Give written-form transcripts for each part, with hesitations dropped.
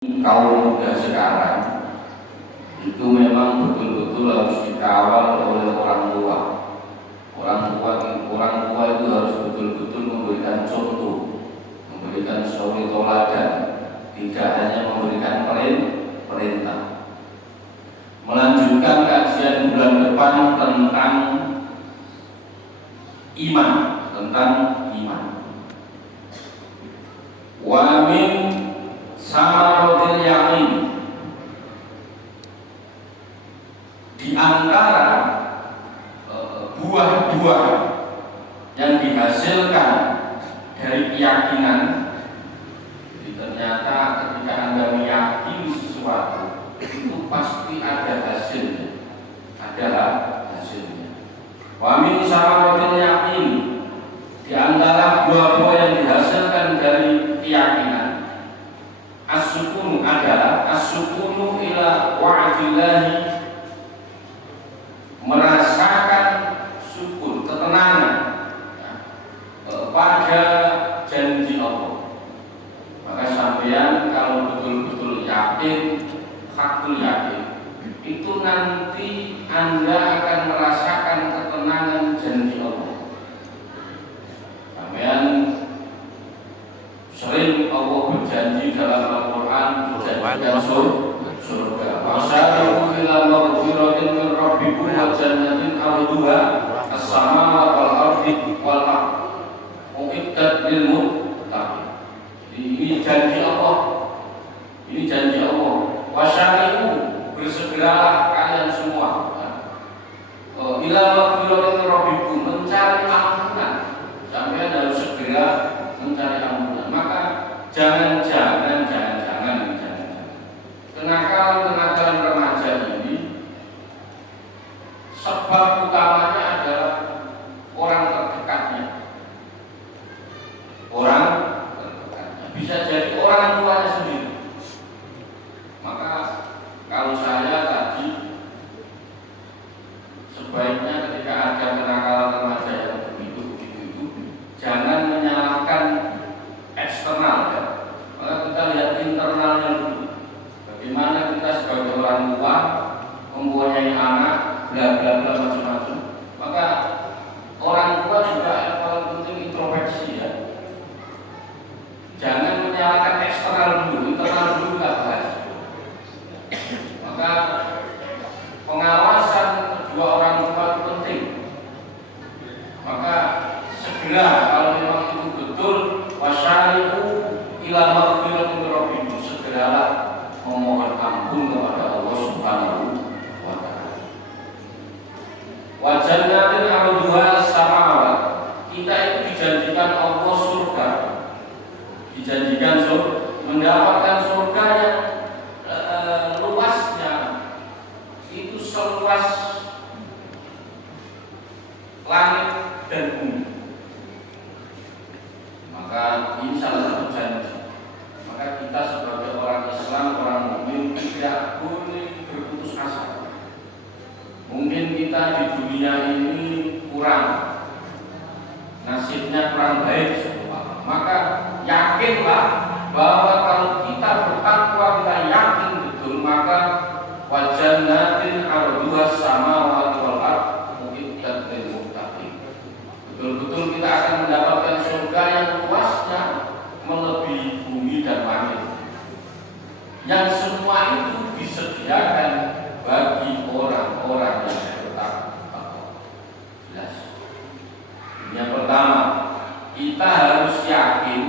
kaum muda sekarang itu memang betul-betul harus dikawal oleh orang tua. Orang tua itu harus betul-betul memberikan contoh, memberikan suri toladan, tidak hanya memberikan perintah. Melanjutkan kajian bulan depan tentang iman, Wa min samaratil yamin, di antara buah-buah yang dihasilkan dari keyakinan. Jadi ternyata ketika Anda meyakini sesuatu itu pasti ada hasilnya, Wa min samaratil yamin, di antara buah-buah yang dihasilkan dari keyakinan, as-sukunu adalah as-sukunu ila wa'dillahi, merasakan syukur, ketenangan pada janji Allah. Maka sampean kalau betul-betul yakin, hakul yakin, itu nanti Anda akan merasakan ketenangan janji Allah. Sampean sering Allah berjanji dalam Al-Quran, berjanjikan surga. Wasyari'u ila maghfiratin min rabbikum wa jannatin 'arduha as-samawati wal ardi wal ardh u'iddat lil muttaqin. Ini janji Allah. Wasyari'u, bersegeralah kalian semua ila maghfiratin min rabbikum, mencari ampunan. Sampai harus segera mencari ampunan. Maka jangan kenakalan remaja ini sebab utamanya adalah orang terdekatnya. Bisa jadi orang tuanya sendiri. Maka kalau saya tadi, sebaiknya ketika ada kenakalan remaja yang begitu, jangan menyalahkan eksternal, ya. Maka kita lihat internalnya dulu. Bagaimana kita sebagai orang tua mempunyai anak, bla bla bla macam-macam. Maka orang tua juga yang paling penting introspeksi, ya. Jangan menyalahkan eksternal dulu, internal dulu nggak bahas. Maka pengawasan kedua orang tua itu penting. Maka segera kalau memang itu betul, wasyari'u ila maghfiratin min rabbikum, segeralah memohon ampun kepada Allah Subhanahu wa ta'ala. Wa jannatin 'arduha as-samawat, kita itu dijanjikan Allah surga. Mendapatkan surga yang luasnya itu seluas langit dan bumi. Maka ini salah satu janji. Maka kita sebagai orang Islam, orang mukmin, tidak boleh berputus asa. Mungkin kita di dunia ini kurang, nasibnya kurang baik, maka yakinlah bahwa kalau kita bertakwa, kita yakin betul, maka wa jannatin 'arduha as-samawati wal ardh u'iddat lil muttaqin. Betul-betul kita akan mendapatkan surga yang luasnya melebihi bumi dan langit. Yang semua itu disediakan bagi orang-orang yang bertakwa. Jelas. Yang pertama, kita harus yakin.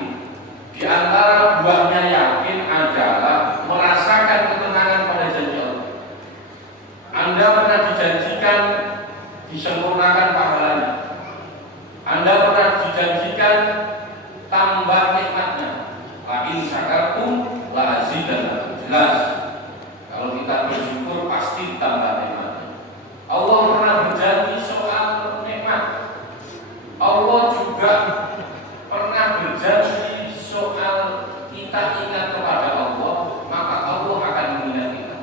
Di antara buahnya yakin adalah merasakan ketenangan pada janji Allah. Anda pernah dijanjikan disempurnakan pahalanya. Anda pernah dijanjikan tambah nikmatnya. La in syakartum la azidannakum. Jelas. Kalau kita bersyukur pasti tambah nikmatnya. Allah pernah berjanji soal nikmat. Allah juga pernah berjanji soal kita ingat kepada Allah, maka Allah akan mengingat kita.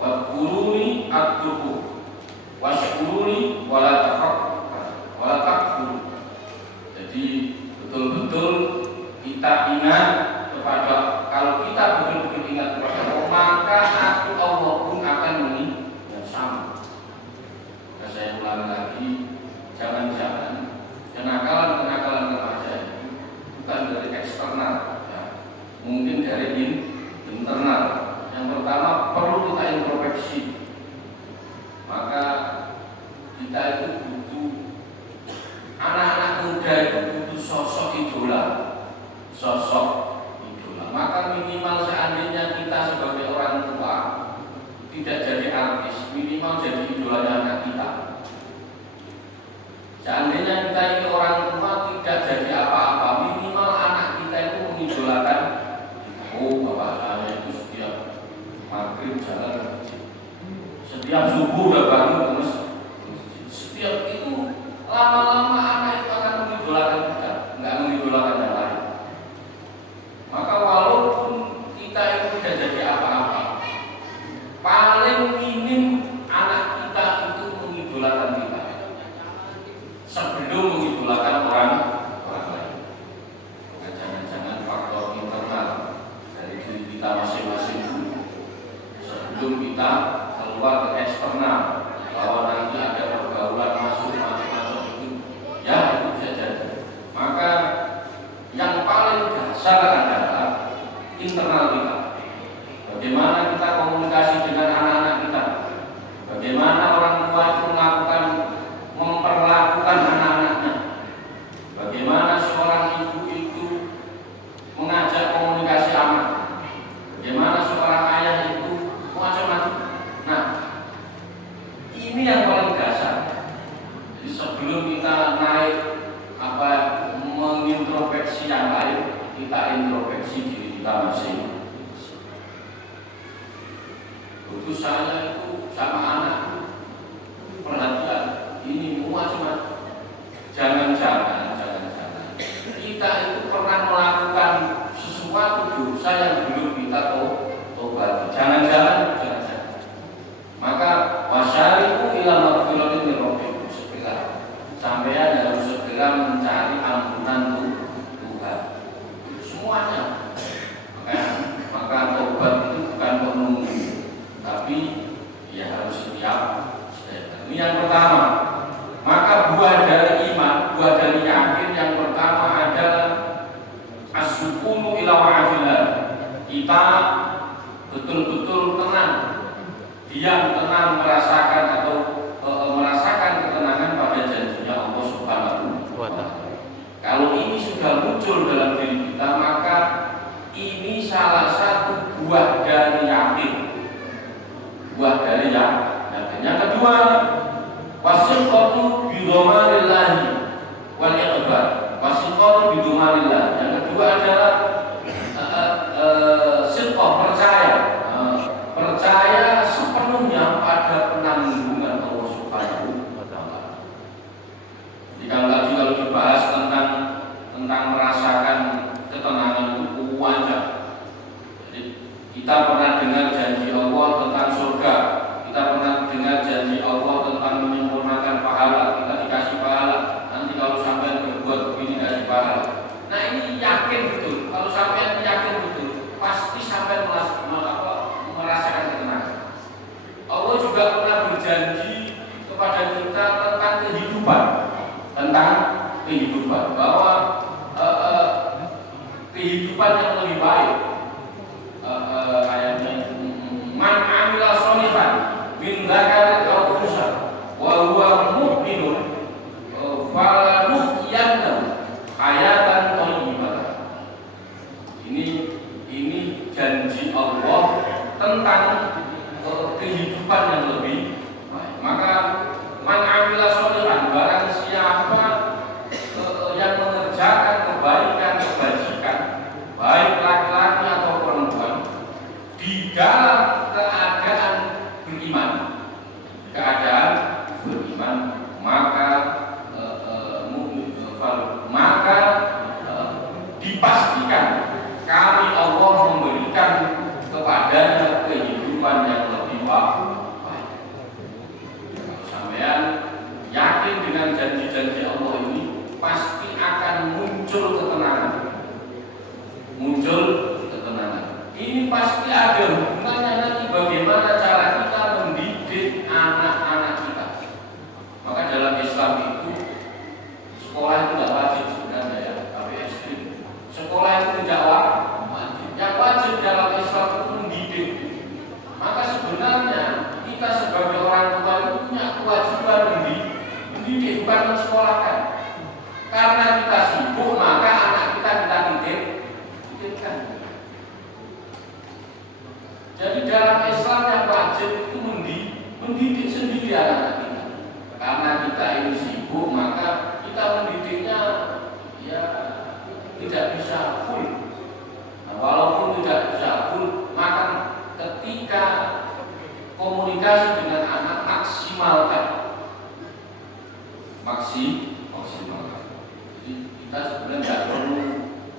Wadkuruni adkurku, washkuruni wala takfur. Jadi betul-betul kita ingat kepada, kalau kita betul-betul jalan ke masjid. Setiap subuh udah bangun ke masjid. Setiap itu lama-lama anak itu akan mengidolakan kita, nggak mengidolakan yang lain. Maka walaupun kita itu tidak jadi apa-apa, paling minim anak kita itu mengidolakan kita sebelum mengidolakan orang lain. Maka jangan-jangan faktor internal dari diri kita masing-masing dulu sebelum kita keluar ke eksternal, bahwa nanti ada pergaulan masuk itu, ya itu bisa jadi. Maka yang paling dasar adalah internal kita. Bagaimana kita komunikasi dengan anak-anak kita, bagaimana orang tua itu memperlakukan anak-anaknya, bagaimana seorang ibu itu mengajak komunikasi anak, bagaimana seorang ayah itu macam-macam. Nah, ini yang paling dasar. Jadi sebelum kita naik mengintrospeksi yang lain, kita introspeksi diri kita masing. Itu saya itu sama anak perhatian ini macam-macam. Jangan-jangan kita itu pernah melakukan sesuatu dosa yang belum kita tobat. Jangan-jangan. Maka wasyariku ila magfiratin min rabbikum, segera sampean harus segera mencari ampunan Tuhan. Semuanya. Maka tobat itu bukan menunggu, tapi ya harus siap. Ini yang pertama. Maka buah dari iman, buah dari yakin yang pertama adalah as-sukunu ila wa'afillah. Kita betul-betul tenang, diam, tenang, merasakan atau merasakan ketenangan pada janjinya Allah Subhanahu wa Ta'ala. Kalau ini sudah muncul dalam diri kita, maka ini salah satu buah dari yakin. Buah dari yakin. Yang kedua, wasiqatu bidomanillahi wal iqbar. Wasiqatu bidomanillahi. Yang kedua adalah siqah, percaya sepenuhnya pada penanggungan Allah Subhanahu wa Ta'ala. Jadi kalau dibahas tentang merasakan ketenangan itu wajar. Jadi kita pernah dengar janji Allah tentang surga, kita pernah dengar janji Allah tentang menyempurnakan pahala, kita dikasih pahala. Nanti kalau sampai berbuat begini dikasih pahala. Nah ini yakin betul. Kalau sampai yakin betul, pasti sampai merasakan ketenangan. Allah juga pernah berjanji kepada kita tentang kehidupan, bahwa kehidupan yang lebih baik. Ayatnya, man amila sholihan min dzakarin aw unsa wa huwa mu'minun falanuhyiyannahu hayatan thayyibah. Ini janji Allah tentang kehidupan yang lebih baik. Maka man amila sholihan, barang siapa yang mengerjakan kebaikan, kebajikan, baik laki-laki atau perempuan, di dalam keadaan beriman, maka dipastikan kami Allah memberikan kepadanya kehidupan yang lebih baik. Kalau sampean yakin dengan janji-janji Allah ini, pasti akan muncul ketenangan. Ini pasti ada hubungannya nanti bagaimana cara kita mendidik anak-anak kita. Maka dalam Islam itu sekolah itu tidak wajib sebenarnya, ya, tapi ekstrim. Sekolah itu tidak wajib. Yang wajib dalam Islam itu mendidik. Maka sebenarnya kita sebagai orang tua itu punya kewajiban mendidik, bukan mensekolahkan. Karena kita sibuk, maka anak kita titipkan. Jadi dalam Islam yang wajib itu mendidik sendiri anak kita. Karena kita ini sibuk, maka kita mendidiknya ya tidak bisa full. Nah, walaupun tidak bisa full, maka ketika komunikasi dengan anak maksimalkan. Jadi kita sebenarnya nggak perlu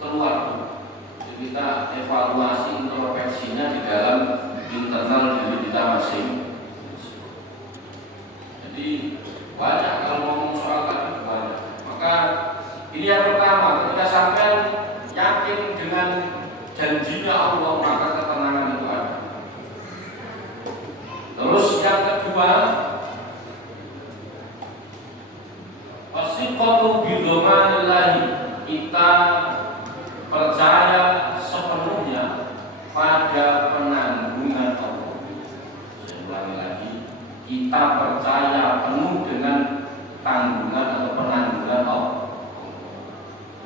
keluar. Jadi kita evaluasi introspeksinya di dalam internal diri kita masing. Jadi banyak kalau ngomong soal tadi banyak. Maka ini yang pertama, ketika sampai yakin dengan janjinya Allah, maka ketenangan itu ada. Terus yang kedua, wasiqatu bidzamanillahi, kita percaya sepenuhnya pada penanggungan Allah. Saya ulangi lagi, kita percaya penuh dengan tanggungan atau penanggungan Allah.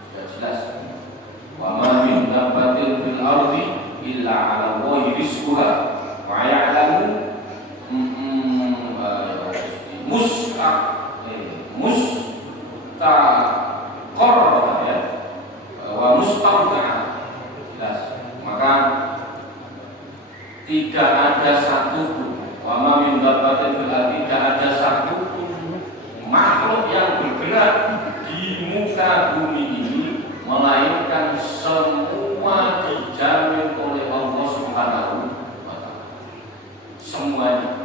Sudah jelas. Wa ma min dabbatin fil ardi illa 'ala Allahi rizquha wa ya'lamu mustaqarrah ya wa mustawda'ah. Jelas. Maka tidak ada satu wa ma min dabbatin fil ardi, tidak ada satu makhluk yang bergerak di muka bumi ini melainkan semua dijamin oleh Allah Subhanahu wa ta'ala. Semuanya.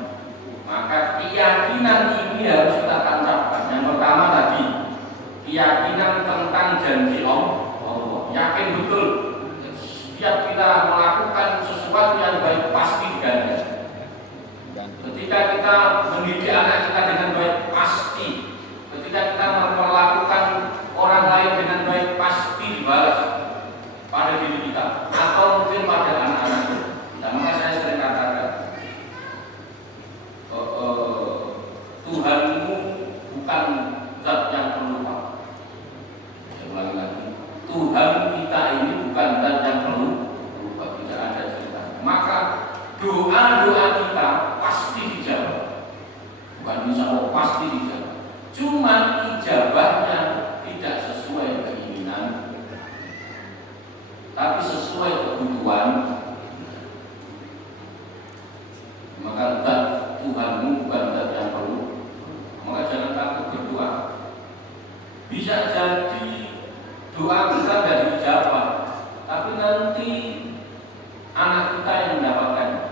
Maka keyakinan ini harus kita tancapkan. Yang pertama tadi, keyakinan tentang janji Allah. Yakin betul setiap kita melakukan sesuatu yang baik pasti diganti. Ketika kita mendidik anak kita dengan baik pasti. Ketika kita memperlakukan orang lain dengan baik pasti dibalas pada diri kita atau mungkin pada anak-anak kita. Nah, maka saya sering katakan, Tuhanmu bukan zat yang pelupa. Saya ulangi lagi, Tuhan kita ini bukan zat yang pelupa, tidak ada cerita. Maka doa-doa kita pasti dijawab. Bukan insya Allah, pasti dijawab. Cuma ijabahnya tidak sesuai keinginan, tapi sesuai kebutuhan. Maka zat Tuhanmu bukan zat yang perlu. Maka jangan takut berdoa. Bisa jadi doa kita tidak dijawab, tapi nanti anak kita yang mendapatkannya.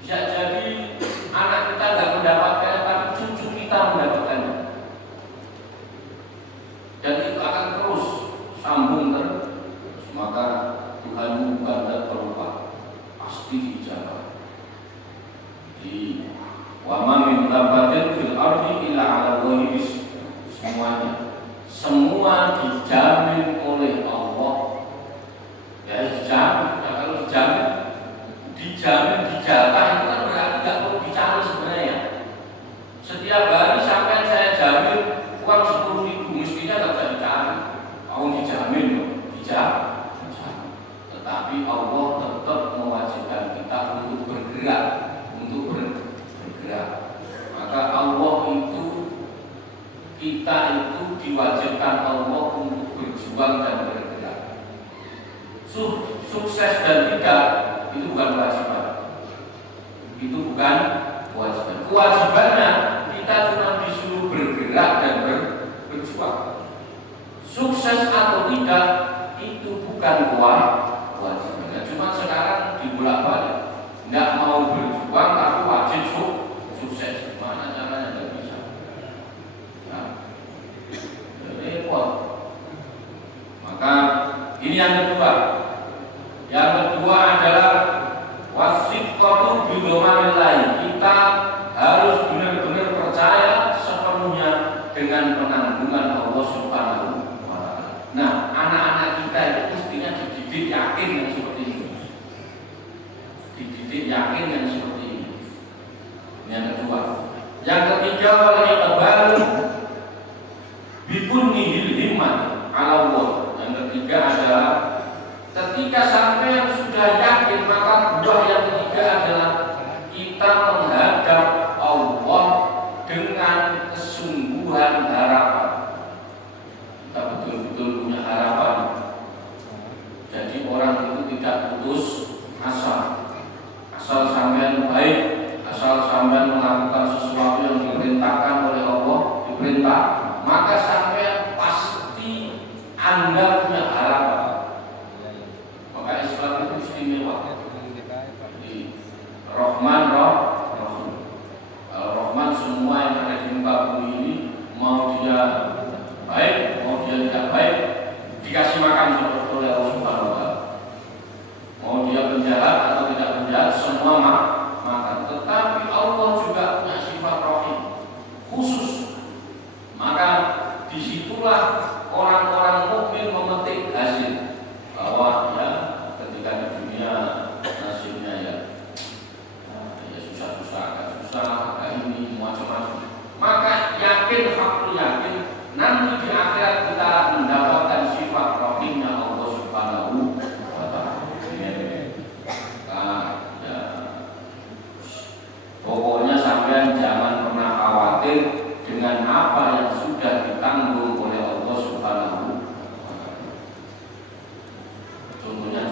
Bisa jadi anak kita tidak mendapatkannya, tapi cucu kita mendapatkannya. Dan itu akan terus sambung terus. Maka Tuhanmu bukan zat pelupa, pasti dijawab. Di wa ma min dabbatin fil ardi illa 'ala Allahi rizquha. Semuanya, semua dijamin oleh Allah. Ya dijamin, kalau dijamin dijatah itu kan berarti tidak perlu dicari sebenarnya. Setiap hari sampai saya jamin uang 10.000, mestinya tidak bisa dicari. Mau dijamin, dijamin. Tetapi Allah tetap mewajibkan kita untuk bergerak, Maka Allah itu, kita itu diwajibkan Allah untuk berjuang dan bergerak. Sukses dan tidak itu bukan kewajiban. Itu bukan kewajiban. Kewajibannya kita cuma disuruh bergerak dan berjuang. Sukses atau tidak itu bukan kewajiban. Cuma sekarang dibolak-balik. Tidak mau berjuang tapi wajib sukses. Mana caranya tidak bisa. Nah, repot. Maka ini yang kedua. Yang kedua adalah wasiqatu bidzamanillahi. Kita harus benar-benar percaya sepenuhnya dengan penanggungan Allah Subhanahu wa ta'ala. Nah, anak-anak kita itu mestinya dididik yakin yang seperti ini. Dididik yakin yang seperti ini. Yang kedua. Yang ketiga, wal iqbal bikunihil himmat ala Allah. Yang ketiga adalah ketika sampai yang sudah yakin, maka buah yang ketiga adalah kita menghadap Allah dengan kesungguhan harapan. Kita betul-betul punya harapan. Jadi orang itu tidak putus asa asal sampean baik, asal sampean melakukan sesuatu yang diperintahkan oleh Allah, diperintah, maka sampean pasti Anda punya harapan. Maka Islam itu istimewa. Jadi Rahman, Rahim. Rahman semua yang ada di muka bumi ini, mau dia baik, mau dia tidak baik, dikasih makan oleh Allah Subhanahu wa Ta'ala. Mau dia penjahat atau tidak penjahat, semua makan. Tetapi Allah juga punya sifat Rahim khusus. Maka disitulah orang-orang mukmin memetik hasil bahwa ya ketika di dunia nasibnya ya susah-susah, agak susah, agak ini macam-macam. Maka yakin, hakul yakin, nanti di akhirat kita mendapatkan sifat Rahimnya Allah Subhanahu wa Ta'ala. Pokoknya sampean jangan pernah khawatir dengan apa yang sudah ditanggung oleh Allah Subhanahu wa Ta'ala. Contohnya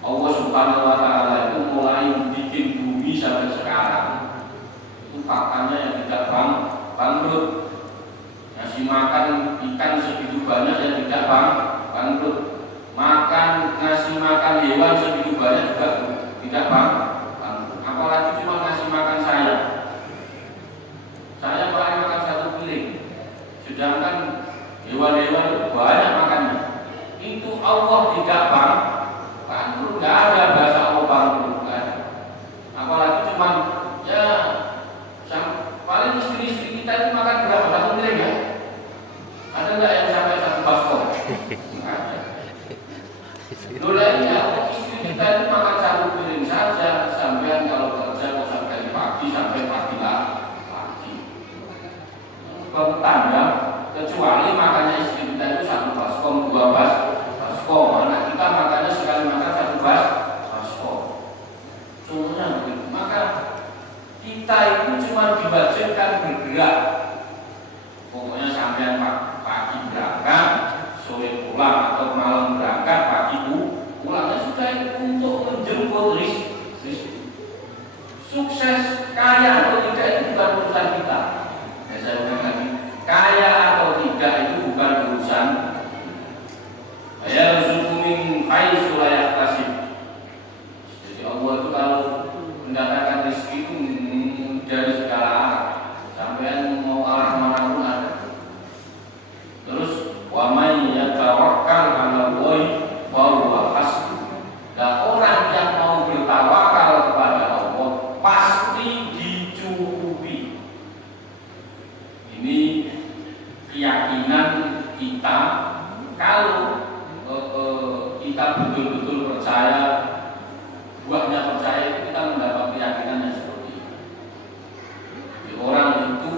Allah Subhanahu wa Ta'ala itu mulai bikin bumi sampai sekarang itu faktanya yang tidak bangkrut. Ngasih makan ikan segitu banyak yang tidak bangkrut. Ngasih makan hewan segitu banyak juga tidak bangkrut. Apalagi cuma ngasih makan saya paling makan satu piring, sedangkan hewan-hewan itu banyak makannya. Itu Allah tidak bangkrut, nggak ada bahasa Allah bangkrut, nggak ada. Apalagi cuma ya paling istri-istri kita itu makan berapa, satu piring ya? Ada nggak yang sampai satu baskom? Nggak ada. Loh lainnya, istri kita itu makan satu piring saja. Sampai kalau kerja kok sampai pagi sampai pagi bertanda, kecuali makannya istri kita itu satu baskom, dua baskom. Anak kita makannya sekali makan satu baskom. Contohnya begitu. Maka kita itu cuma diwajibkan bergerak. Pokoknya sampai pagi berangkat, sore pulang, atau malam berangkat, pagi pulangnya sudah itu untuk menjemput rezeki. Sukses kaya atau tidak itu bukan urusan kita. Ya, saya ulang lagi, kaya atau tidak itu bukan urusan. Ya rezukumin haitsu la yahtasib. Jadi Allah itu kalau mendatangkan rezeki itu dari segala arah. Sampai mau arah manapun ada. Terus wa may yatawakkal 'ala Allahi fa huwa hasbuh. Dan orang yang mau bertawakal kepada Allah pasti dicukupi. Ini keyakinan kita kalau kita betul-betul percaya, buahnya percaya itu kita mendapat keyakinan yang seperti itu. Jadi orang itu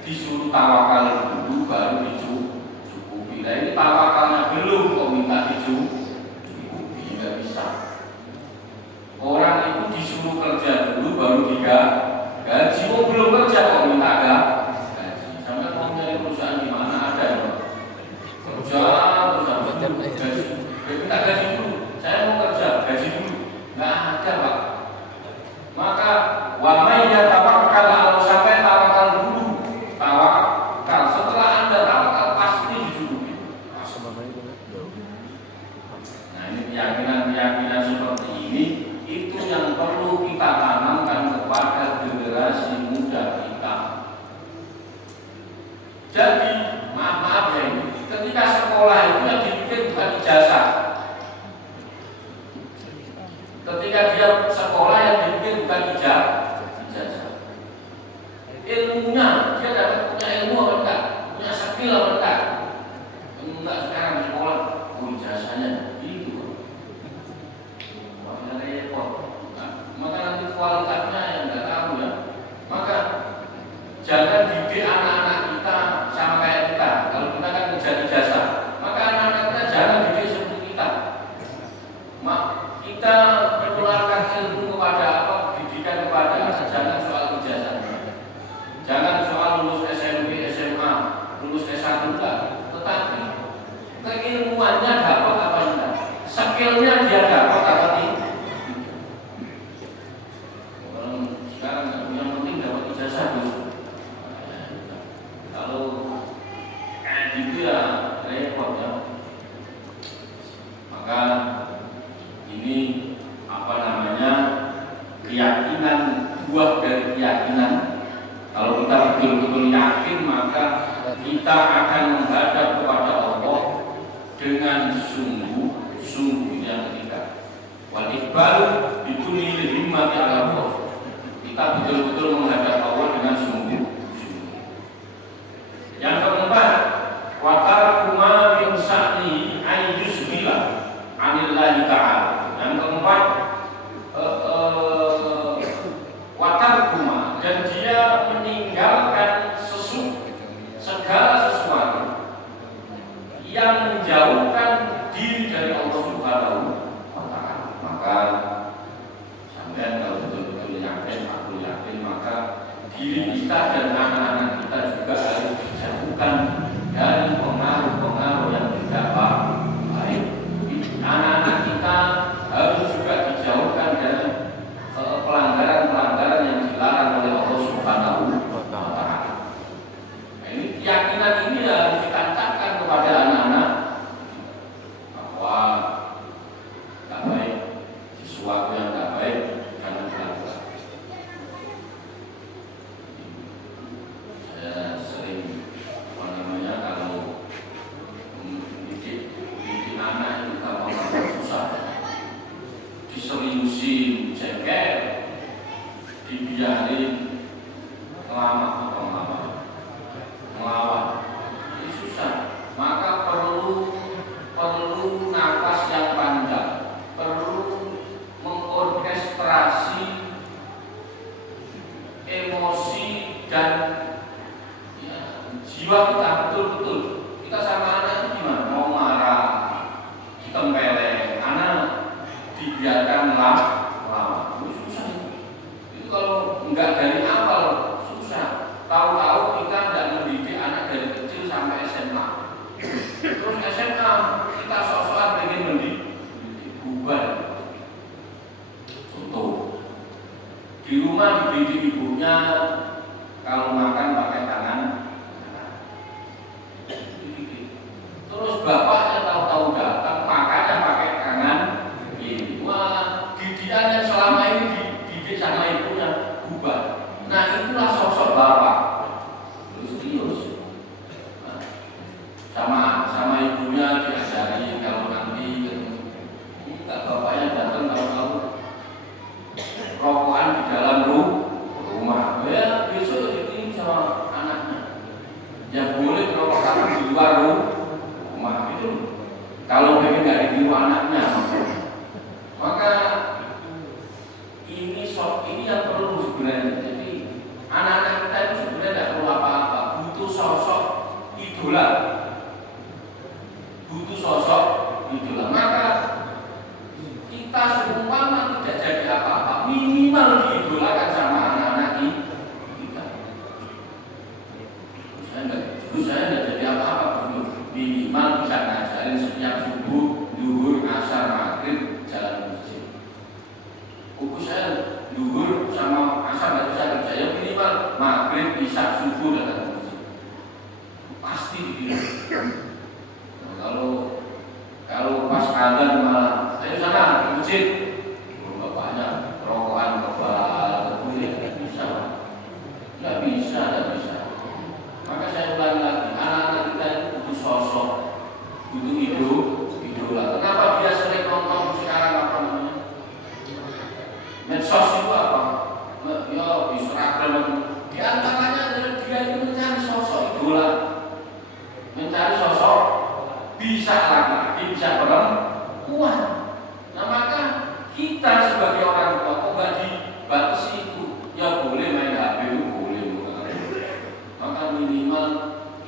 disuruh tawakal dulu baru dicukupi. Nah ini tawakalnya belum kok minta dicukupi, nggak bisa. Orang itu disuruh kerja dulu baru gaji. Oh belum kerja kok minta gaji. Sampai mau nyari perusahaan di mana ada ya? Kerja terus sampai gaji. Minta gaji dulu. Saya mau kerja, gaji dulu. Nggak ada Pak. Maka wa may yatawakkal kalau sampai tawakal dulu. Tawakal setelah Anda tawakal pasti dicukupi. Nah ini keyakinan seperti ini itu yang perlu kita tanamkan kepada generasi muda kita. Jadi maaf ya ini, ketika sekolah itu yang dibikin bukan ijazah. Ketika dia sekolah yang dibikin bukan ijazah. Ilmunya dia dapat punya ilmu apa enggak? Punya skill apa enggak? Enggak sekarang sekolah, ijazahnya itu. Makanya repot. Maka nanti kualitasnya yang enggak tahu ya. Maka jangan didik anak-anak kita sama kayak kita. Kalau kita kan ngejar ijazah, maka anak-anak kita jangan didik seperti kita. Kita menularkan ilmu kepada didikan kepada anak, jangan soal ijazah. Jangan soal lulus SMP, SMA, lulus S1 enggak. Tetapi keilmuannya dapat apa enggak? Skillnya dia dapat apa tidak? buah dari keyakinan. Kalau kita betul-betul yakin, maka kita akan menghadap kepada Allah dengan sungguh-sungguh. Yang ketiga, wal iqbal bikulli himmati ala Allah. Kita betul-betul menghadap Allah dengan sungguh-sungguh. Yang keempat, wa tarku ma min sa'ni ay yusbila anillahi ta'ala. Yang keempat, wa tarku ma, dan dia meninggalkan segala sesuatu yang menjauhkan diri dari Allah Subhanahu wa Ta'ala. Maka sampai kalau betul-betul yakin, aku yakin, maka diri kita dan anak-anak kita juga harus dijauhkan dari pengaruh-pengaruh yang tidak baik. Anak-anak kita harus juga dijauhkan dari pelanggaran-pelanggaran yang dilarang oleh Allah Subhanahu wa Ta'ala. Nah, ini keyakinan ini harus ditancapkan kepada anak-anak bahwa tidak baik, sesuatu yang tidak baik jangan dilakukan. Saya sering kalau mendidik anak itu gampang susah, diseriusin, jengkel, dibiarin lama melawan, ini susah. Maka perlu nafas yang panjang, perlu mengorkestrasi emosi dan jiwa kita betul-betul. Kita sama anak itu gimana? Mau marah, ditempeleng, anak dibiarkan lama, itu susah. Itu kalau enggak dari awal susah. Tahu-tahu kita tidak mendidik anak dari kecil sampai SMA. Terus SMA kita sok-sokan pengen mendidik bubar. Contoh, di rumah dididik ibunya kalau makan pakai tangan. Terus bapaknya tahu-tahu datang makannya pakai tangan ini. Wah, didikan yang selama ini dididik sama ibunya bubar. Nah, itulah sosok bapak. Terus sama ibunya diajari kalau nanti enggak bapaknya datang tahu-tahu rokokan di dalam rumah. Ya besok dikirim sama anaknya. Yang boleh rokokan di luar rumah itu. Kalau pengen nggak ditiru anaknya, maka ini yang perlu sebenarnya. Jadi anak-anak kita itu sebenarnya tidak perlu apa-apa, butuh sosok idola, maka kita seumpama tidak jadi apa-apa, minimal diidolakan sama anak-anak kita. Saya tidak jadi apa-apa, minimal bisa ngajarin setiap subuh, zuhur, asar, maghrib, jalan masjid. Buku saya zuhur sama asar nggak bisa kerja, yang minimal maghrib, isya, subuh datang masjid. Pasti begitu. Kalau pas adzan malah ayo sana ke masjid, bapaknya rokokan kebal, nggak bisa. Maka saya ulangi lagi, anak-anak kita itu butuh sosok, butuh idola. Kenapa dia sering nonton sekarang apa namanya? Medsos itu apa? Ya Instagram. Di antaranya dia itu mencari sosok idola, mencari sosok bisa laki-laki, bisa perempuan. Nah maka kita sebagai orang tua kok nggak dibatasi itu? Ya boleh main HP, boleh. Maka minimal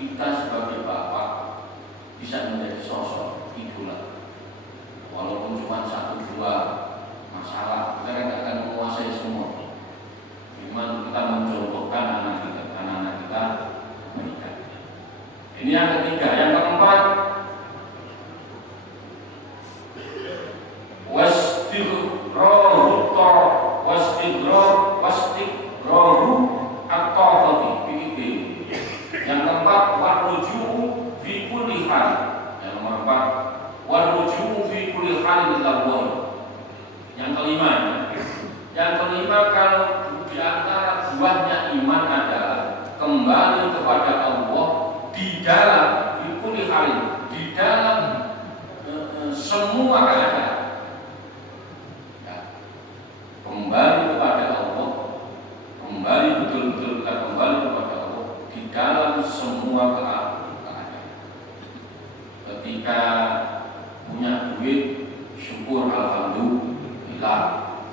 kita sebagai bapak bisa menjadi sosok idola. Walaupun cuma 1-2 masalah, kita nggak akan menguasai semua. Minimal kita mencontohkan anak-anak kita menikah. Ini yang ketiga. Yang keempat, yang keempat, warruju'u fi kulli hal. Yang nomor 4, warruju'u fi kulli hal ila Allah. Yang kelima, kalau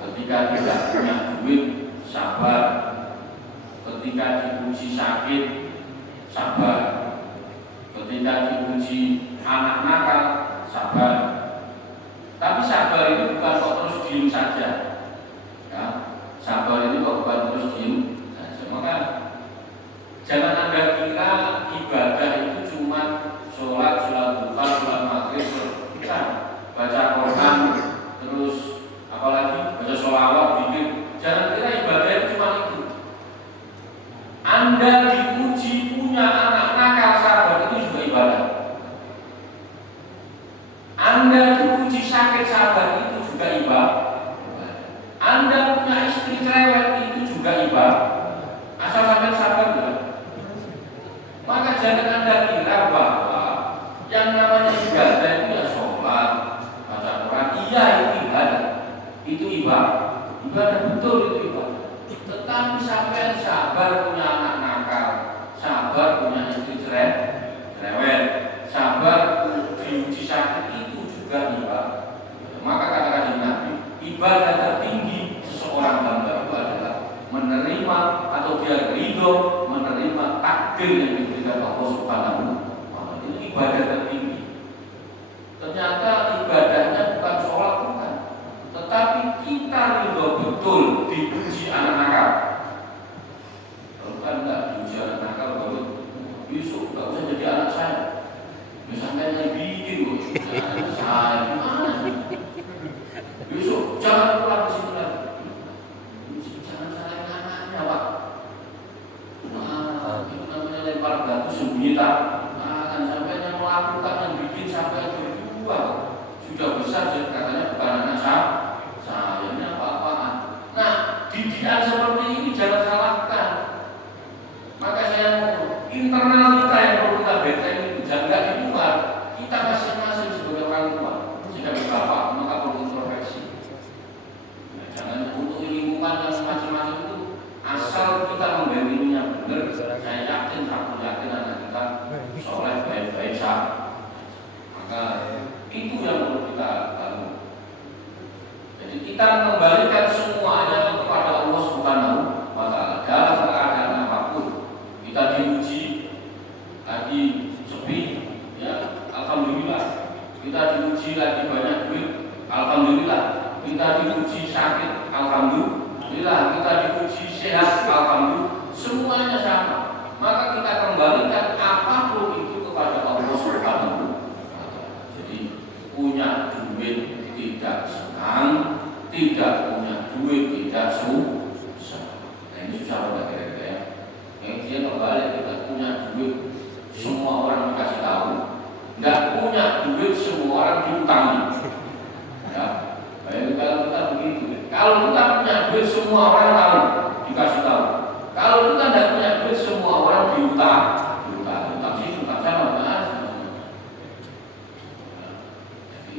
ketika tidak punya duit sabar, ketika diuji sakit sabar, ketika diuji anak nakal sabar. Tapi sabar ini bukan kok terus diem saja, ya. Sabar ini kok bukan terus diem saja. Maka jangan Anda kira ibadah itu cuma sholat duha, sholat maghrib, bukan. Baca Quran, terus apalagi baca sholawat, zikir. Jangan kira ibadah itu cuma itu. Anda diuji punya anak nakal sabar, itu juga ibadah. Anda diuji sakit sabar, itu juga ibadah. Anda punya istri cerewet, itu juga ibadah. Asal sampai sabar juga. Maka jangan Anda kira bahwa yang namanya ibadah itu ya sholat, baca Quran, iya itu ibadah. Itu ibadah betul, itu ibadah. Tetapi sampai sabar punya anak nakal, sabar punya istri cerewet, sabar diuji sakit, itu juga ibadah. Maka kata-kata Nabi, ibadah tertinggi seseorang hamba itu adalah menerima atau dia ridho menerima takdir yang diberikan Allah Subhanahu wa Ta'ala. Itu ibadah tertinggi. Ternyata ibadahnya bukan sholat, bukan, tetapi kita ridho betul diuji anak nakal. Kalau kan enggak diuji anak nakal, baru besok enggak usah jadi anak saya. Misalnya yang bikin loh, anak saya gimana sih? Besok jangan pulang ke sini lagi. Jangan salahin anaknya, Pak. Itu namanya lempar batu sembunyi tak. Akan sampai yang melakukan, yang bikin sampai berdua sudah besar, jadi katanya bukan anak saya ini apa-apaan. Nah, didikan seperti ini jangan salahkan. Maka saya mau internal kita yang perlu kita benteng itu jangan dibuat. Kita masing-masing sebagai orang tua, sebagai bapak, maka perlu introspeksi. Nah, jangan untuk lingkungan yang macam-macam itu, asal kita membantunya benar, saya yakin, aku yakin anak kita soleh, baik-baik saja. Maka itu yang perlu kita bangun. Jadi kita mengembalikan semuanya kepada Allah Subhanahu wa Ta'ala dalam keadaan apapun. Kita diuji lagi sepi, ya alhamdulillah. Kita diuji lagi banyak duit, alhamdulillah. Kita diuji sakit, alhamdulillah. Kita diuji sehat, alhamdulillah. Semuanya sama. Maka kita kembalikan apapun itu kepada Allah Subhanahu wa Ta'ala. Jadi punya duit tidak senang, tidak punya duit tidak susah. Nah ini susah banget kira-kira ya. Yang dia kembali kita punya duit, semua orang dikasih tahu. Nggak punya duit, semua orang diutangi. Ya, baik kalau kita begitu. Kalau kita punya duit, semua orang tahu, dikasih tahu. Kalau kita tidak punya duit, semua orang diutang sih, utang sana, jadi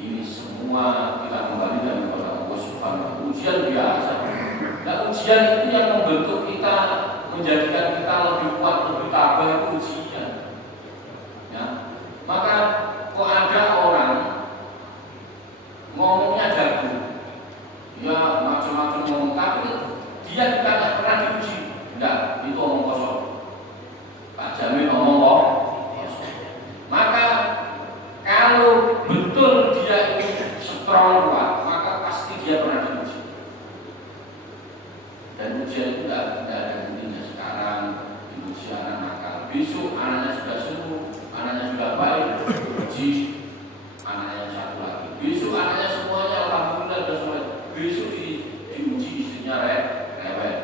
ini semua kita kembalikan kepada Allah Subhanahu wa Ta'ala. Ujian biasa. Nah, ujian itu yang membentuk kita, menjadikan kita lebih kuat, lebih tabah, itu ujian. Ya. Maka kok ada orang ngomongnya jago, ya macam-macam ngomong, tapi dia kita tidak pernah diuji. Tidak, itu omong kosong. Pak Jamil ngomong kosong. Maka kalau betul dia ini strong kuat, maka pasti dia pernah diuji. Dan ujian itu tidak ada intinya. Sekarang diuji anak nakal, besok anaknya sudah sembuh, anaknya sudah baik, diuji anaknya yang satu lagi. Besok anaknya semuanya alhamdulillah sudah soleh, besok diuji istrinya rewel.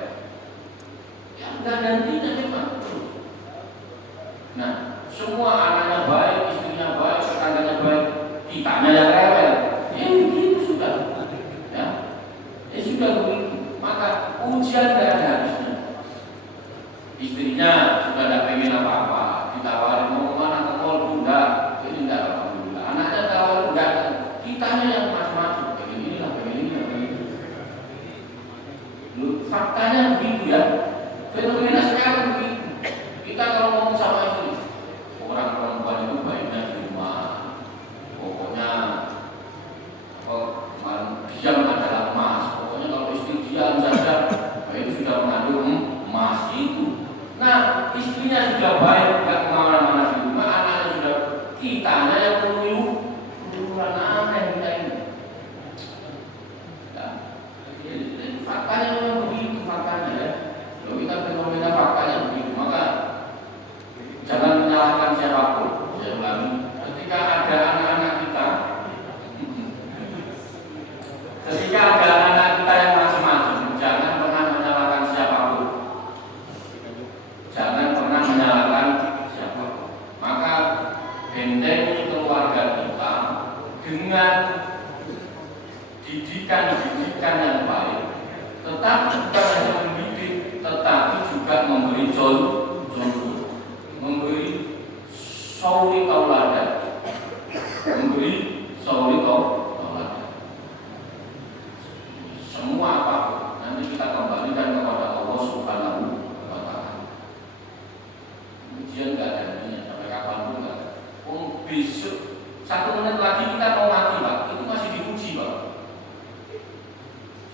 Ya enggak gantinya memang. Nah, semua anaknya baik, istrinya baik, tetangganya baik, kitanya yang rewel. Ya begitu sudah. Ya, sudah begitu. Maka ujian tidak ada habisnya. Istrinya sudah tidak pengen apa-apa, ditawarin mau kemana, ke mall, bunda, ini tidak alhamdulillah. Anaknya tawarin enggak, kitanya yang macam-macam, pengen inilah. Faktanya begitu ya. Fenomena sekarang begitu. Kita kalau ngomong sama istri, orang perempuan itu baiknya di rumah, pokoknya diam adalah sudah baik, nggak kemana-mana di rumah, anaknya sudah kitanya yang keluyuran aneh kita ini. Ya. Jadi, faktanya memang begitu faktanya ya. Kalau kita fenomena faktanya begitu, maka jangan menyalahkan siapapun. Saya ulangi, ketika ada anak-anak kita, ketika ada anak kita yang macam-macam, jangan pernah menyalahkan siapapun. Jangan pernah menyalahkan siapapun. Maka bentengi keluarga kita dengan didikan yang baik, tetapi bukan hanya mendidik, tetapi juga memberi contoh, memberi suri tauladan, memberi suri tauladan. Semua apapun nanti kita kembalikan kepada Allah Subhanahu wa Ta'ala. Ujian nggak ada artinya sampai kapanpun nggak. Besok 1 menit lagi kita mau mati Pak, itu masih diuji Pak.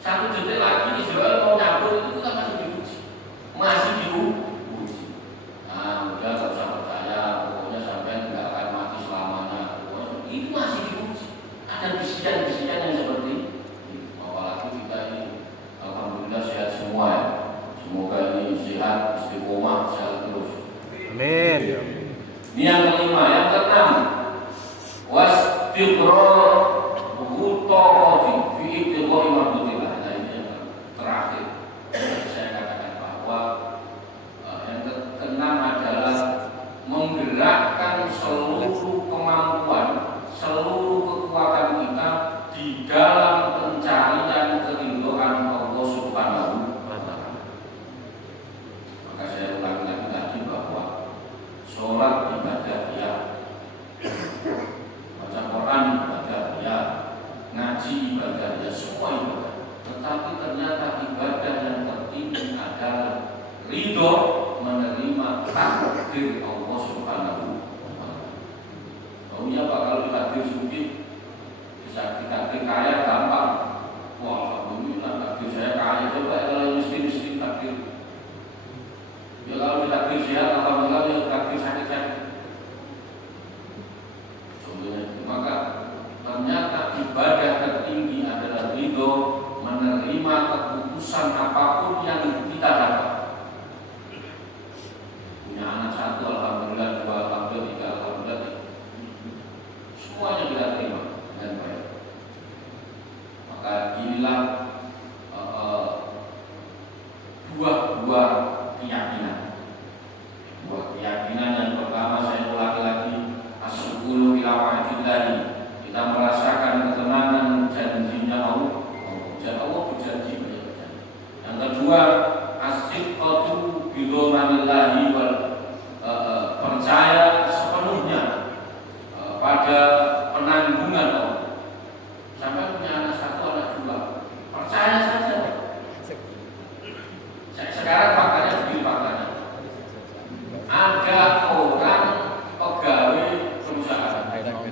1 detik lagi Israel mau nyabut, itu kita masih diuji, masih diuji. Nah, udah nggak usah percaya, pokoknya sampai nggak akan mati selamanya. Itu masih diuji. Ada bisikan-bisikan yang seperti itu. Apalagi kita ini, alhamdulillah sehat semua ya. Semoga ini sehat, istiqomah, sehat terus. Amin. Ini yang kelima, yang keenam, wastiqrar hutaqati fi ibtighai mardatillah. Nah, ini yang terakhir saya katakan bahwa yang keenam adalah menggerakkan seluruh kemampuan, seluruh kekuatan kita di dalam pencarian keridhaan Allah Subhanahu wa Ta'ala. Maka saya ulangi lagi tadi bahwa sholat ibadah ya, baca Quran ibadah ya, ngaji ibadah ya, semua ibadah. Tetapi ternyata ibadah yang tertinggi adalah ridho, menerima takdir Allah Subhanahu wa Ta'ala. Oh iya Pak, kalau ditakdir sulit, bisa ditakdir kaya gampang. Wah, alhamdulillah takdir saya kaya. Coba kalau miskin takdir. Ya kalau ditakdir sehat, alhamdulillah, ya takdir sakit-sakit. Contohnya itu. Maka ternyata ibadah tertinggi adalah ridho, menerima keputusan apapun yang kita dapat. Punya anak 1, alhamdulillah, 2, alhamdulillah, 3, alhamdulillah, semuanya kita terima dengan baik. Maka inilah buah-buah keyakinan. Buah keyakinan yang pertama, saya ulangi lagi, as-sukuru ila wa'dillahi. Kita merasakan ketenangan janjinya Allah. Allah berjanji banyak berjanji. Yang kedua, as-siqatu bi dhamanillahi wal percaya sepenuhnya pada penanggungan Allah. Sampai punya anak 1, anak 2, percaya saja. Sekarang faktanya begini, faktanya ada orang pegawai perusahaan, pegawai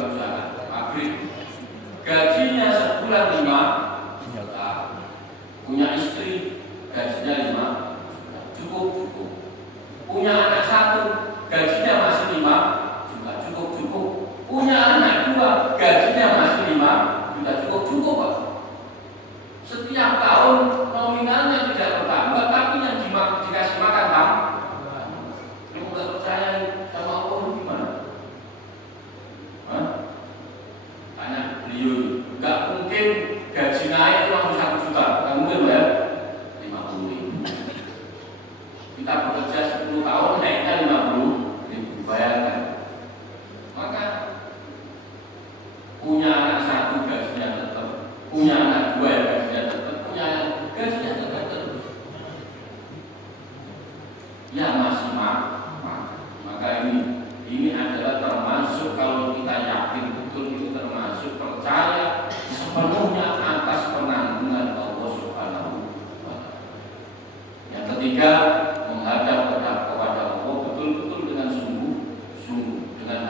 perusahaan pabrik, gajinya sebulan 5 juta, punya istri gajinya 5 cukup. Punya anak 1 gajinya masih 5 juta, cukup. Punya anak 2 gajinya masih 5 juta, cukup Pak. Setiap tahun nominalnya tidak bertambah, tapi yang dikasih makan tambah. Kamu nggak percaya sama Allah gimana? Tanya beliau, nggak mungkin gaji naik itu langsung 1 juta, nggak mungkin ya? 50.000. Kita bekerja 10 tahun naiknya 50.000, bayangkan. Maka punya anak 1 gajinya tetap, punya anak 2 ya gajinya tetap, punya anak gajinya tetap terus. Ya masih maka ini adalah termasuk, kalau kita yakin betul, itu termasuk percaya sepenuhnya atas penanggungan Allah Subhanahu wa Ta'ala. Yang ketiga, menghadap kepada Allah betul-betul dengan sungguh, dengan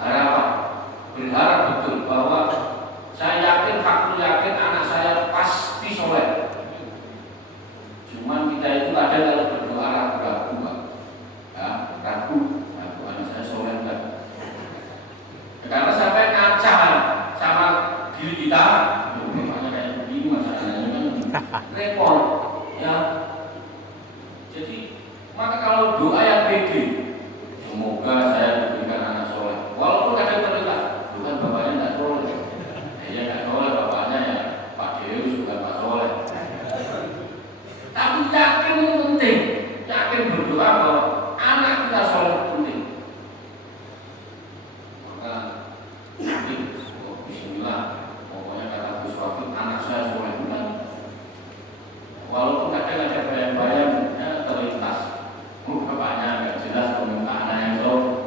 harapan, berharap betul bahwa saya yakin, aku yakin anak saya pasti soleh. Cuman kita itu ada kalau berdoa ragu-ragu, repot ya. Jadi maka kalau doa yang pede, semoga saya diberikan anak soleh, walaupun kadang terlihat bukan bapaknya tidak soleh, ya nggak soleh bapaknya ya Pak Deus bukan Pak Soleh, tapi yakin itu penting, yakin berdoa bahwa anak kita soleh penting. Maka yakin, oh, Bismillah, pokoknya kata Gus Wafid anak saya soleh bukan. Walaupun kadang ada bayang-bayang terlintas, bapaknya nggak jelas permintaan yang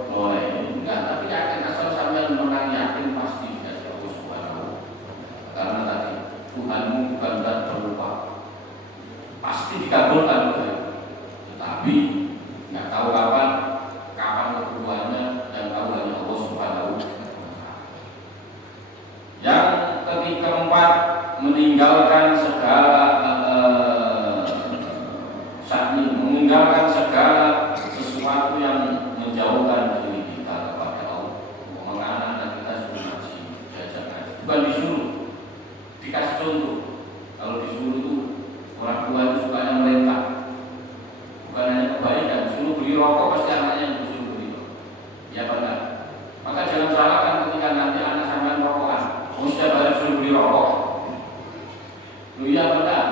soleh ini enggak, tapi yakin asal sampai menang yakin pasti dari Allah Subhanahu. Karena tadi Tuhanmu bukan zat pelupa, pasti dikabulkan, tetapi nggak tahu kapan kebutuhannya, yang tahu hanya Allah Subhanahu. Yang keempat, meninggalkan segala meninggalkan segala sesuatu yang menjauhkan diri kita kepada Allah. Anak-anak kita sudah ngaji, diajak ngaji, bukan disuruh, dikasih contoh. Kalau disuruh itu orang tua itu sukanya merintah, bukan hanya kebaikan. Disuruh beli rokok pasti anaknya yang disuruh beli, ya benar. Maka jangan salahkan ketika nanti anak sampai rokokan, setiap hari disuruh beli rokok. Iya benar.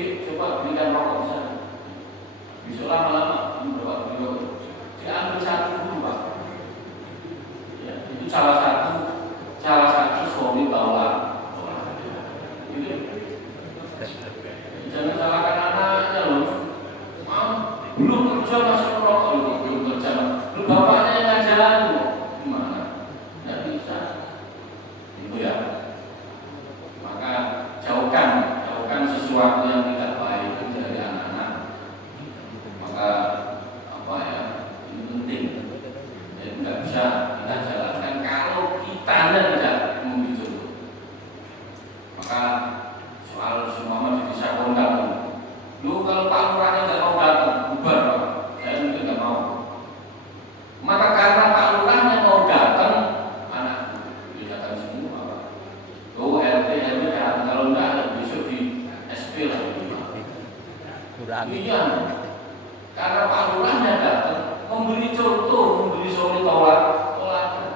Coba berikan rokok di sana. Besok lama-lama berapa beli rokok? Dia ambil satu dulu Pak. Ya, itu salah satu suami bawa. Gitu. Jangan salahkan anaknya loh. Belum kerja masuk rokok itu belum kerja. Lu bapaknya yang ngajarin loh. Gimana? Tidak bisa. Itu ya. Maka jauhkan sesuatu yang tidak baik dari anak-anak. Maka apa ya, ini penting. Jadi tidak bisa kita jalankan kalau kita tidak membicara. Maka soal semua jadi sakonkan. Lu kalau Pak Lurahnya nggak mau datang, bubar Pak. Saya mungkin nggak mau. Maka karena Pak Lurahnya mau datang, anak dia datang semua Pak. Tuh RT RW datang, kalau enggak besok di SP lagi. Iya, karena Pak Lurahnya datang memberi contoh, memberi solusi toladan.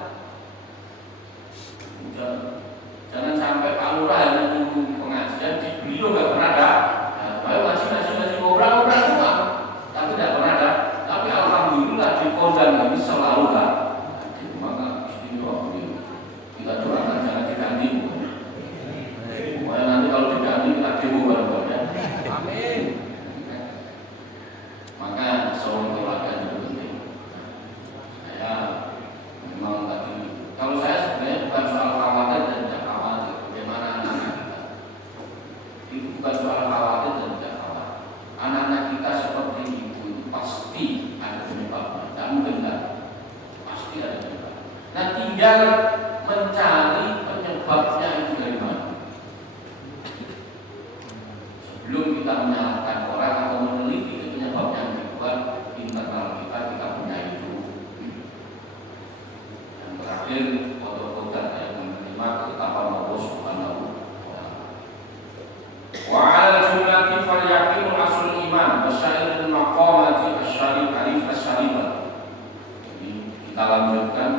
Jangan sampai Pak Lurah hanya tunggu pengajian di beliau nggak pernah ada. Baik ngaji ngobrol semua, tapi tidak pernah ada. Tapi alhamdulillah di Kondang ini selalu ada. Maka istimewa beliau. Kita doakan jangan diganti. Pokoknya nanti kalau diganti kita demo bareng-bareng ya. Amin. Maka seorang teladan itu penting. Saya memang tadi, kalau saya sebenarnya bukan soal khawatir dan tidak khawatir bagaimana anak-anak kita. Itu bukan soal khawatir dan tidak khawatir. Anak-anak kita seperti itu pasti ada penyebabnya. Tidak mungkin tidak. Pasti ada penyebab. Nah tinggal mencari penyebabnya itu dari mana. Sebelum kita menyalahkan orang atau meneliti penyebabnya yang dibuat internal kita punya itu. Yang terakhir, kodok-kodok yang menerima ketetapan Allah Subhanahu wa ta'ala. Wa 'ala jumlati falyaqimul aslul iman wa syairul maqamati asy-syarif alif asy-syarifah. Jadi kita lanjutkan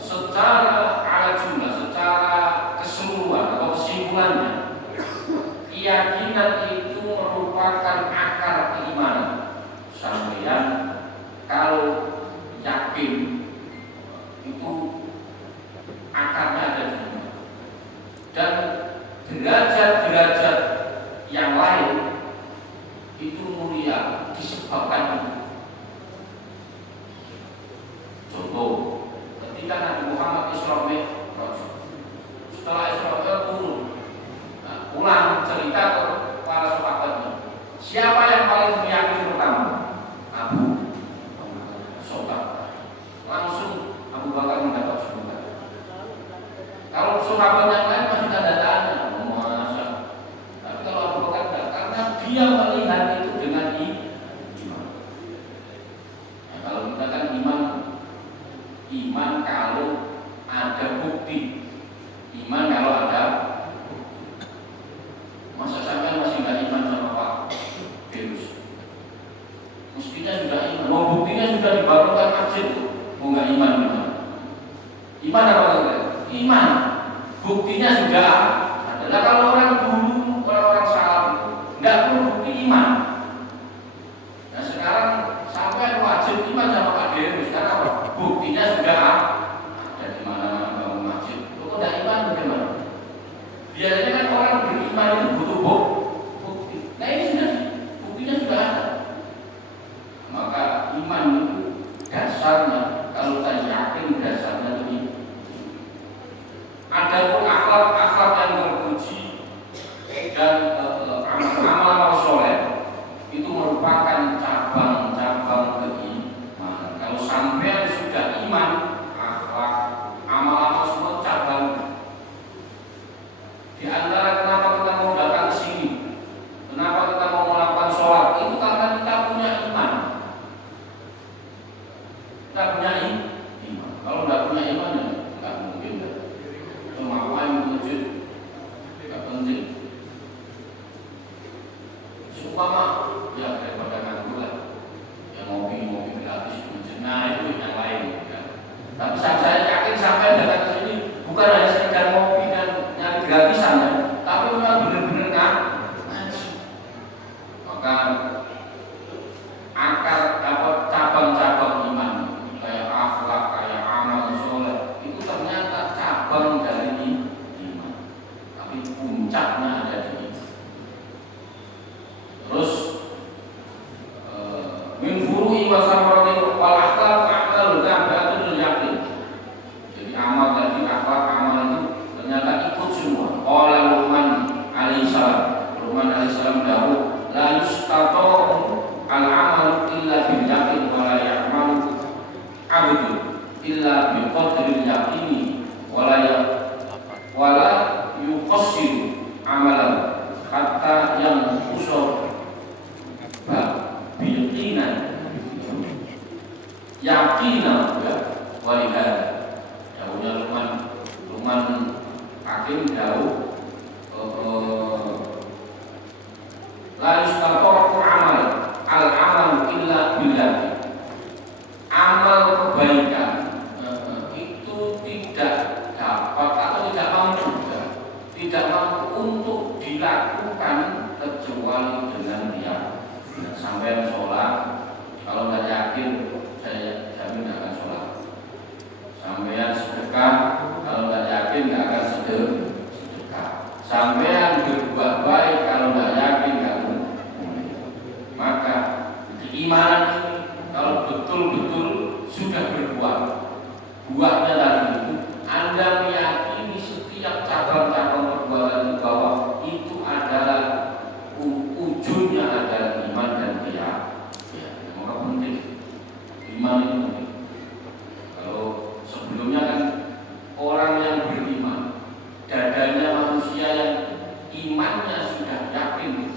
secara 'ala jumlah, secara keseluruhan atau kesimpulannya, keyakinan itu merupakan akar keimanan. Sampeyan kalau yakin itu akarnya ada di mana. Dan derajat-derajat yang lain itu mulia disebabkan itu. Contoh, ketika Nabi Muhammad Isra Mi'raj, setelah Isra Mi'raj turun, pulang cerita ke para sahabatnya. Siapa yang paling meyakini pertama? Abu Bakar. Langsung Abu Bakar mendapat surga. Kalau sahabat yang lain masih tanda tanya, masa. Tapi kalau Abu Bakar tidak, karena dia melihat itu dengan iman. Nah, kalau kita kan iman kalau ada bukti. Iman kalau ada. Masa sampai masih nggak iman sama Pak Virus? Mestinya sudah iman. Mau buktinya sudah dibangunkan masjid tuh. Mau nggak iman gimana? Iman apa enggak? Iman. Buktinya sudah adalah kalau orang dulu orang-orang salaf itu nggak perlu bukti iman. Nah sekarang sampai wajib iman sama Pak Virus karena apa? Buktinya sudah ada di mana-mana bangun masjid. Kalau nggak iman bagaimana? Biasanya kan orang beriman itu butuh bukti. Nah ini sudah buktinya sudah ada. Maka iman itu dasarnya kalau kita yakin dasarnya itu. Adapun akhlak yang terpuji dan amal-amal soleh itu merupakan cabang-cabang keimanan. Kalau sampai sudah iman, akhlak, amal-amal semua cabang. Di antara kenapa kita mau datang ke sini, kenapa kita mau melakukan sholat, itu karena kita punya iman. Kita punya iman. Kalau tidak punya iman, ya nggak mungkin. Itu ngapain masjid? Nggak penting. Seumpama ya daripada nganggur lah, ya ngopi gratis di masjid. Nah itu yang lain. Ya. Tapi saya yakin sampai datang ke sini bukan hanya sekedar ngopi dan nyari gratisan ya, tapi memang benar-benar ngaji. Maka akar cabang-cabang iman kayak akhlak, kayak amal soleh itu ternyata cabang dari iman, tapi puncaknya ada di iman. Terus min furu'i wa samarati wal akhlaq a'malul kabatul yakin. Jadi amal tadi akhlak amal itu ternyata ikut semua. Qala Luqman alaihissalam dawuh la yustaqu al-amal illa bil yakin wa la ya'malu abdu illa bi qadril yaqini wa la yuqassiru amalan hatta yang usur biqinan yakinan ya walihada. Jauhnya Luqman Hakim jauh la yustaqu al-amal illa billah. Amal kebaikan itu tidak dapat atau tidak mampu untuk dilakukan kecuali dengan dia. Sampai sholat, kalau nggak yakin saya jamin nggak akan sholat. Sampai sedekah, kalau nggak yakin nggak akan sedekah. Sampai berbuat baik, kalau nggak yakin nggak akan. Maka keimanan ini kalau betul-betul sudah berbuat, buatnya tadi itu Anda meyakini setiap cabang-cabang perbuatan itu bahwa itu adalah ujungnya adalah iman dan keyakinan. Maka penting iman itu penting. Kalau sebelumnya kan orang yang beriman, dadanya manusia yang imannya sudah yakin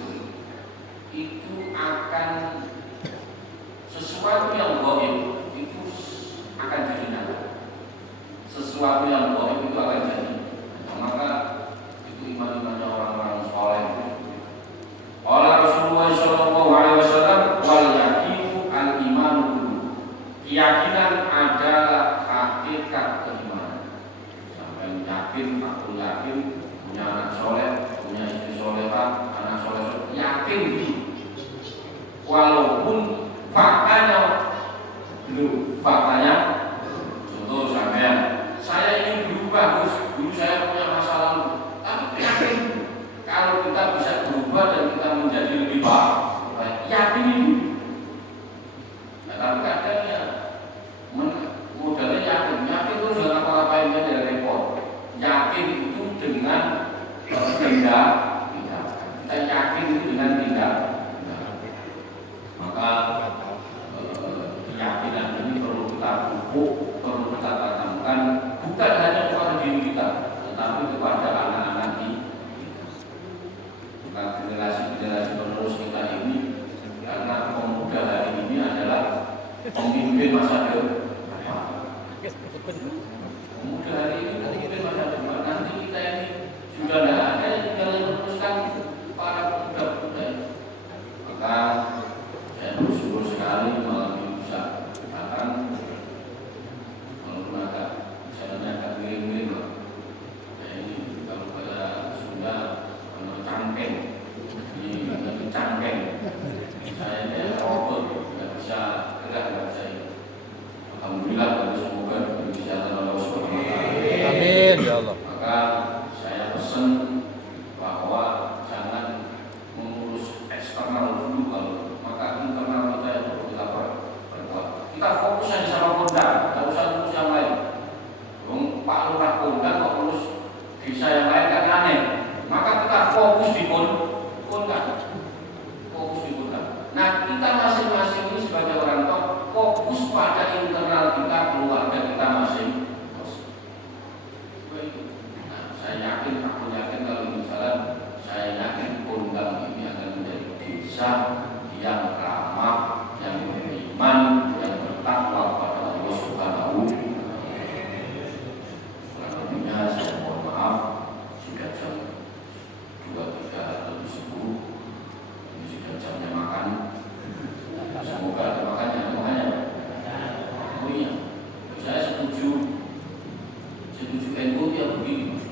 itu akan sesuatu yang gaib itu akan jadi nyata. Sesuatu yang gaib itu akan jadi. Nah, maka itu iman-imannya orang-orang soleh. Allah Rasulullah Shallallahu Alaihi Wasallam wal yakinu al iman. Keyakinan adalah hakikat keimanan. Sampai yakin, aku yakin punya anak soleh, punya istri solehah, anak soleh, yakin walaupun faktanya belum, faktanya contoh saya ingin berubah, dulu saya punya masa lalu, tapi yakin kalau kita bisa berubah dan kita menjadi lebih baik, yakin itu. Nah, tapi kadang ya modalnya yakin terus jangan apa-apain aja repot. Yakin itu dengan tindak, kita yakin itu dengan tindak. Maka keyakinan ini perlu kita pupuk, perlu kita tanamkan bukan hanya kepada diri kita, tetapi kepada anak-anak kita. Maka generasi penerus kita ini, karena pemuda hari ini adalah pemimpin masa depan. Pemuda hari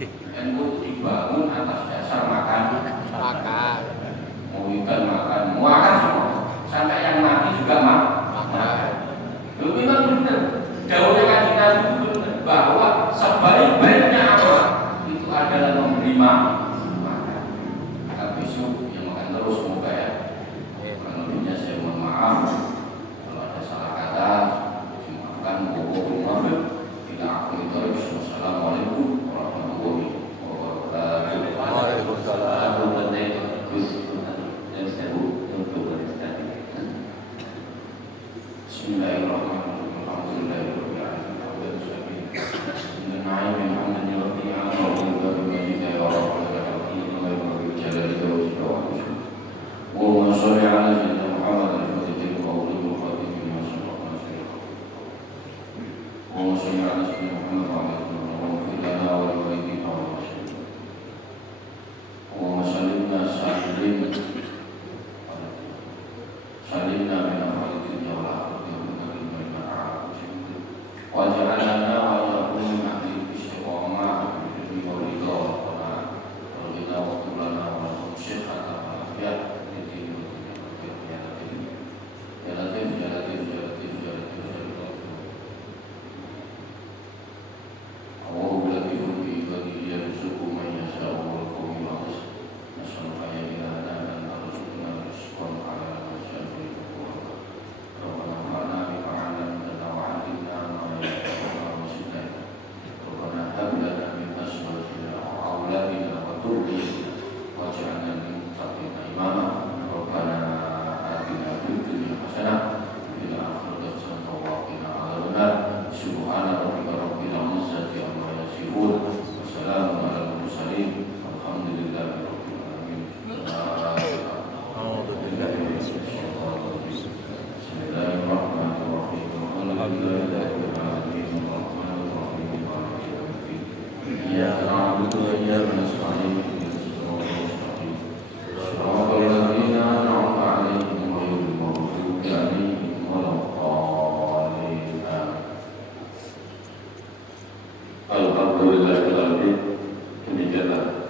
NU dibangun atas dasar makan. Mau ikan makan, mau makan semua. Sampai yang mati juga makan. Itu memang benar. Dawuhnya Kanjeng Nabi itu benar bahwa sebaik-baiknya amal itu adalah memberi makan. Maka besok yang akan terus semoga ya. Kurang lebihnya saya mohon maaf kalau ada salah kata. Dimaafkan. Assalamualaikum warahmatullahi wabarakatuh. Waalaikumsalam. Bismillahirrahmanirrahim. Alhamdulillahirabbil alamin. Alhamdulillah, demikianlah